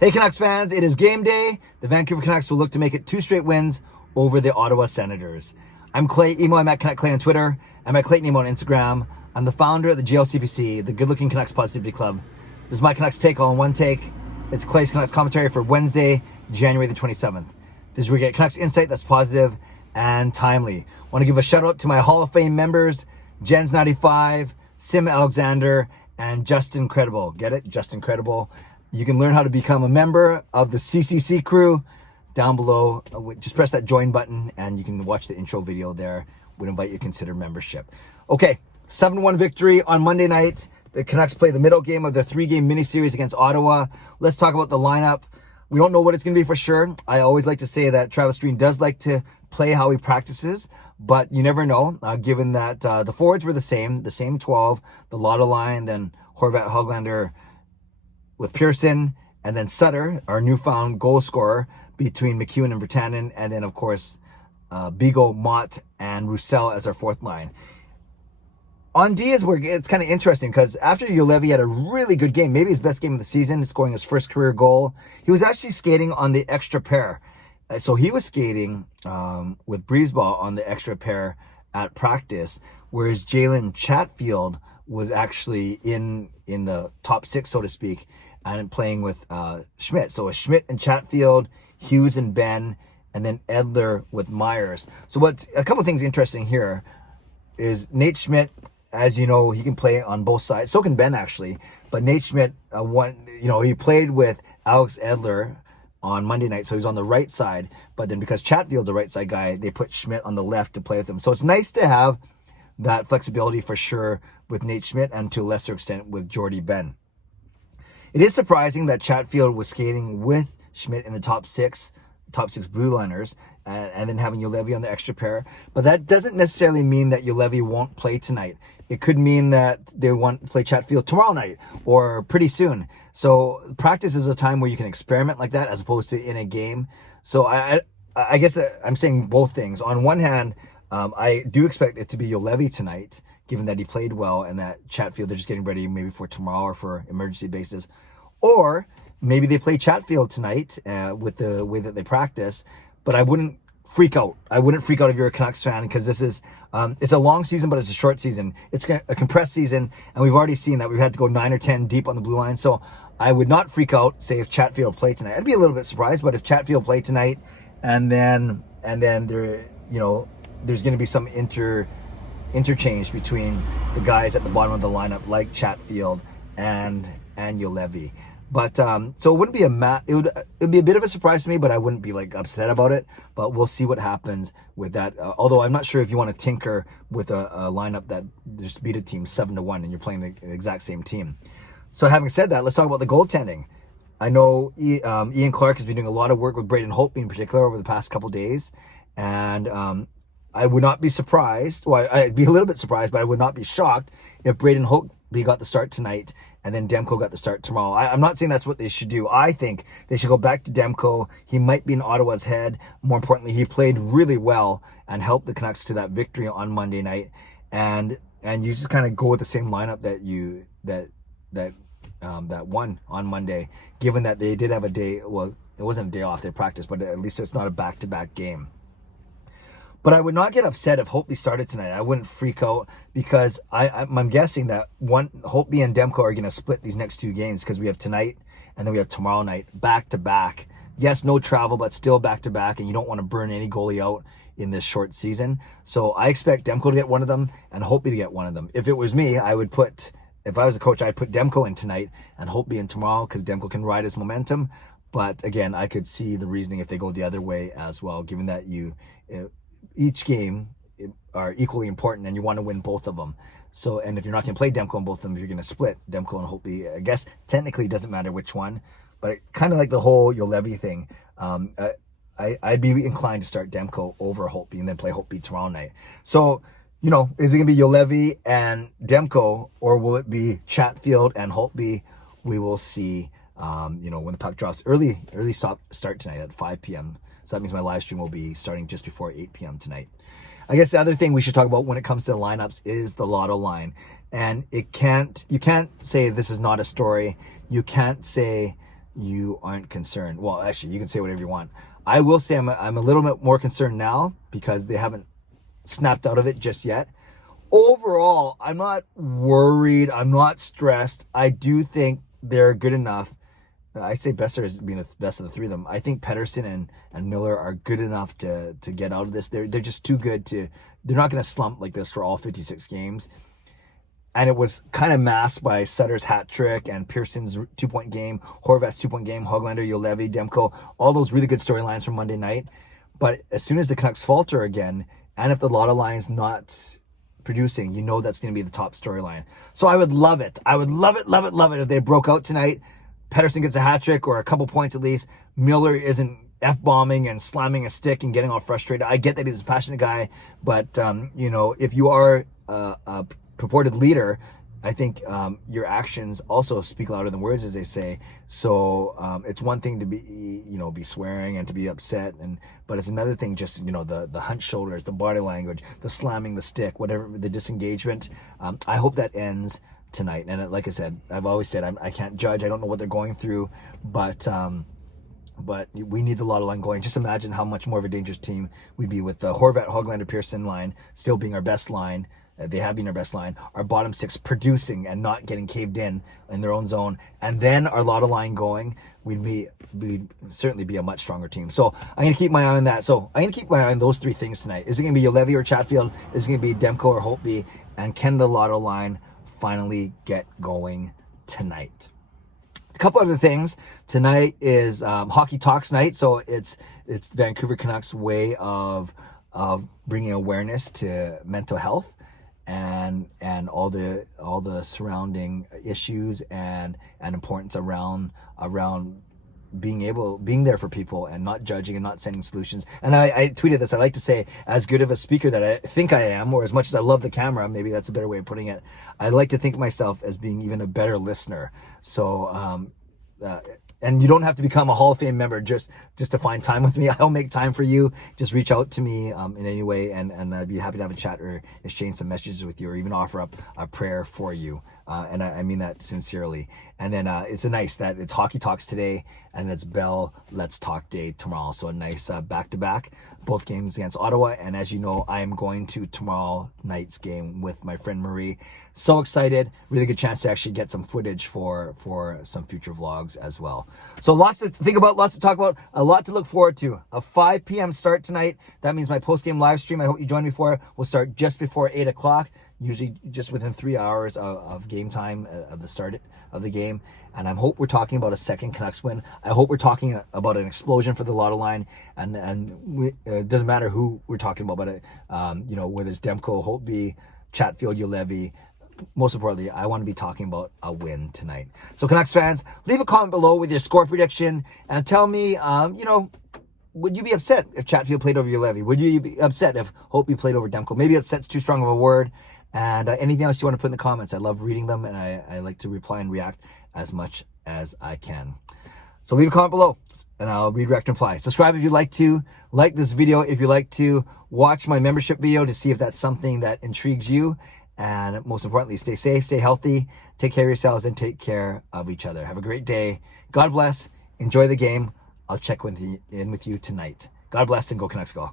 Hey Canucks fans, it is game day. The Vancouver Canucks will look to make it 2 straight wins over the Ottawa Senators. I'm Clay Emo. I'm at Canuck Clay on Twitter. I'm at Clayton Emo on Instagram. I'm the founder of the GLCPC, the Good Looking Canucks Positivity Club. This is my Canucks take all in one take. It's Clay's Canucks commentary for Wednesday, January the 27th. This is where we get Canucks insight that's positive and timely. I want to give a shout out to my Hall of Fame members, Jens95, Simalexander, and Justin Credible. Get it? Justin Credible. You can learn how to become a member of the CCC Crew down below. Just press that join button and you can watch the intro video there. Would invite you to consider membership. Okay, 7-1 victory on Monday night. The Canucks play the middle game of the 3-game mini-series against Ottawa. Let's talk about the lineup. We don't know what it's going to be for sure. I always like to say that Travis Green does like to play how he practices, but you never know, given that the forwards were the same 12, the Lotto Line, then Horvat, Höglander with Pearson, and then Sutter, our newfound goal scorer, between McEwen and Virtanen, and then, of course, Beagle, Mott, and Roussel as our fourth line. On D is where it's kind of interesting because after Juolevi had a really good game, maybe his best game of the season, scoring his first career goal, he was actually skating on the extra pair. So he was skating with Breezeball on the extra pair at practice, whereas Jalen Chatfield was actually in the top six, so to speak, and playing with Schmidt. So it's Schmidt and Chatfield, Hughes and Ben, and then Edler with Myers. So what's a couple of things interesting here is Nate Schmidt, as you know, he can play on both sides. So can Ben, actually. But Nate Schmidt, he played with Alex Edler on Monday night, so he's on the right side. But then because Chatfield's a right side guy, they put Schmidt on the left to play with him. So it's nice to have that flexibility for sure with Nate Schmidt and to a lesser extent with Jordy Ben. It is surprising that Chatfield was skating with Schmidt in the top six blue liners, and then having Juolevi on the extra pair. But that doesn't necessarily mean that Juolevi won't play tonight. It could mean that they want to play Chatfield tomorrow night or pretty soon. So practice is a time where you can experiment like that as opposed to in a game. So I guess I'm saying both things. On one hand, I do expect it to be Juolevi tonight, given that he played well and that Chatfield, they're just getting ready maybe for tomorrow or for emergency basis. Or maybe they play Chatfield tonight with the way that they practice, but I wouldn't freak out. I wouldn't freak out if you're a Canucks fan because this is, it's a long season, but it's a short season. It's a compressed season, and we've already seen that we've had to go 9 or 10 deep on the blue line. So I would not freak out, say, if Chatfield played tonight. I'd be a little bit surprised, but if Chatfield played tonight, and then there, there's going to be some interchange between the guys at the bottom of the lineup, like Chatfield and Juolevi. But so it wouldn't be it'd be a bit of a surprise to me, but I wouldn't be like upset about it. But we'll see what happens with that. Although I'm not sure if you want to tinker with a lineup that just beat a team 7-1 and you're playing the exact same team. So having said that, let's talk about the goaltending. I know Ian Clark has been doing a lot of work with Braden Holtby in particular over the past couple days, and I would not be surprised. Well, I'd be a little bit surprised, but I would not be shocked if Braden Holtby got the start tonight and then Demko got the start tomorrow. I'm not saying that's what they should do. I think they should go back to Demko. He might be in Ottawa's head. More importantly, he played really well and helped the Canucks to that victory on Monday night. And you just kind of go with the same lineup that won on Monday, given that they did have a day. Well, it wasn't a day off. They practiced, but at least it's not a back-to-back game. But I would not get upset if Holtby started tonight. I wouldn't freak out because I'm guessing that Holtby and Demko are going to split these next 2 games because we have tonight and then we have tomorrow night back-to-back. Yes, no travel, but still back-to-back, and you don't want to burn any goalie out in this short season. So I expect Demko to get one of them and Holtby to get one of them. If it was me, if I was the coach, I'd put Demko in tonight and Holtby in tomorrow because Demko can ride his momentum. But again, I could see the reasoning if they go the other way as well, given that each game are equally important and you want to win both of them. So, and if you're not going to play Demko in both of them, you're going to split Demko and Holtby. I guess technically it doesn't matter which one, but kind of like the whole Juolevi thing. I'd be inclined to start Demko over Holtby and then play Holtby tomorrow night. So, is it going to be Juolevi and Demko, or will it be Chatfield and Holtby? We will see, when the puck drops. Early start tonight at 5 p.m. So that means my live stream will be starting just before 8 p.m. tonight. I guess the other thing we should talk about when it comes to the lineups is the Lotto Line. And you can't say this is not a story. You can't say you aren't concerned. Well, actually, you can say whatever you want. I will say I'm a little bit more concerned now because they haven't snapped out of it just yet. Overall, I'm not worried. I'm not stressed. I do think they're good enough. I say Besser as being the best of the three of them. I think Pettersson and Miller are good enough to get out of this. They're just too good to. They're not going to slump like this for all 56 games. And it was kind of masked by Sutter's hat trick and Pearson's 2-point game, Horvat's 2-point game, Höglander, Juolevi, Demko, all those really good storylines from Monday night. But as soon as the Canucks falter again, and if the Lotto Line's not producing, you know that's going to be the top storyline. So I would love it. I would love it if they broke out tonight. Pettersson gets a hat trick or a couple points at least. Miller isn't F-bombing and slamming a stick and getting all frustrated. I get that he's a passionate guy, but, if you are a purported leader, I think your actions also speak louder than words, as they say. So it's one thing to be swearing and to be upset, but it's another thing just the hunched shoulders, the body language, the slamming the stick, whatever, the disengagement. I hope that ends tonight. And like I said, I've always said I can't judge. I don't know what they're going through, but we need the Lotto Line going. Just imagine how much more of a dangerous team we'd be with the Horvat, Höglander, Pearson line still being our best line. They have been our best line. Our bottom six producing and not getting caved in their own zone. And then our Lotto Line going, we'd certainly be a much stronger team. So I'm going to keep my eye on that. So I'm going to keep my eye on those three things tonight. Is it going to be Juolevi or Chatfield? Is it going to be Demko or Holtby? And can the Lotto Line finally get going tonight? A couple other things. Tonight is Hockey Talks night. So it's Vancouver Canucks' way of bringing awareness to mental health and all the surrounding issues and importance around being there for people and not judging and not sending solutions. And I tweeted this. I like to say, as good of a speaker that I think I am, or as much as I love the camera, maybe that's a better way of putting it, I like to think of myself as being even a better listener. So and you don't have to become a Hall of Fame member just to find time with me. I'll make time for you. Just reach out to me in any way, and I'd be happy to have a chat or exchange some messages with you, or even offer up a prayer for you. And I mean that sincerely. And then it's nice that it's Hockey Talks today, and it's Bell Let's Talk Day tomorrow. So a nice back-to-back, both games against Ottawa. And as you know, I am going to tomorrow night's game with my friend Marie. So excited. Really good chance to actually get some footage for some future vlogs as well. So lots to think about, lots to talk about, a lot to look forward to. A 5 p.m. start tonight. That means my post-game live stream, I hope you join me for, will start just before 8 o'clock. Usually just within 3 hours of game time of the start of the game. And I hope we're talking about a second Canucks win. I hope we're talking about an explosion for the Lotto Line. And it doesn't matter who we're talking about, but whether it's Demko, Holtby, Chatfield, Juolevi. Most importantly, I want to be talking about a win tonight. So Canucks fans, leave a comment below with your score prediction and tell me, would you be upset if Chatfield played over Juolevi? Would you be upset if Holtby played over Demko? Maybe upset's too strong of a word. And anything else you want to put in the comments. I love reading them, and I like to reply and react as much as I can. So leave a comment below, and I'll read, react, and reply. Subscribe if you'd like to. Like this video if you'd like to. Watch my membership video to see if that's something that intrigues you. And most importantly, stay safe, stay healthy, take care of yourselves, and take care of each other. Have a great day. God bless. Enjoy the game. I'll check in with you tonight. God bless, and go Canucks go.